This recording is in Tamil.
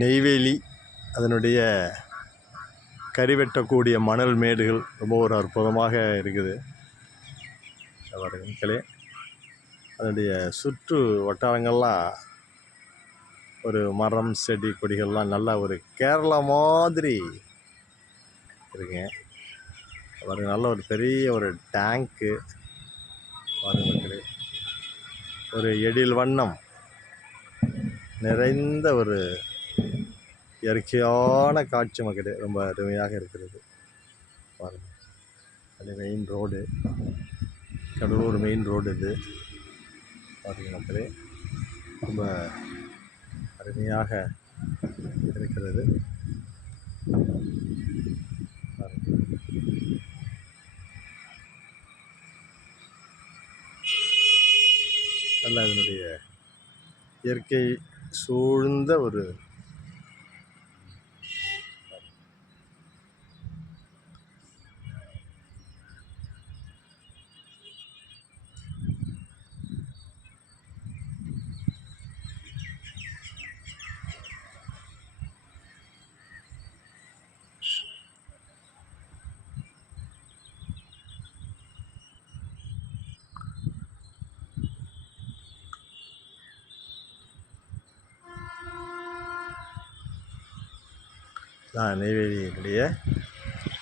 நெய்வேலி அதனுடைய கரிவெட்டக்கூடிய மணல் மேடுகள் ரொம்ப ஒரு அற்புதமாக இருக்குது. மக்களே, அதனுடைய சுற்று வட்டாரங்கள்லாம் ஒரு மரம் செடி கொடிகள்லாம் நல்லா ஒரு கேரளா மாதிரி இருக்குங்க. பாருங்க, நல்ல ஒரு பெரிய ஒரு டேங்க்கு பாருங்க மக்களே, ஒரு எழில் வண்ணம் நிறைந்த ஒரு இயற்கையான காட்சி மக்களே, ரொம்ப அருமையாக இருக்கிறது. பாருங்கள், அது main road, Cuddalore main road இது. பாருங்கள் மக்களே, ரொம்ப அருமையாக இருக்கிறது. நல்ல அதனுடைய இயற்கை சூழ்ந்த ஒரு நெய்வேலியினுடைய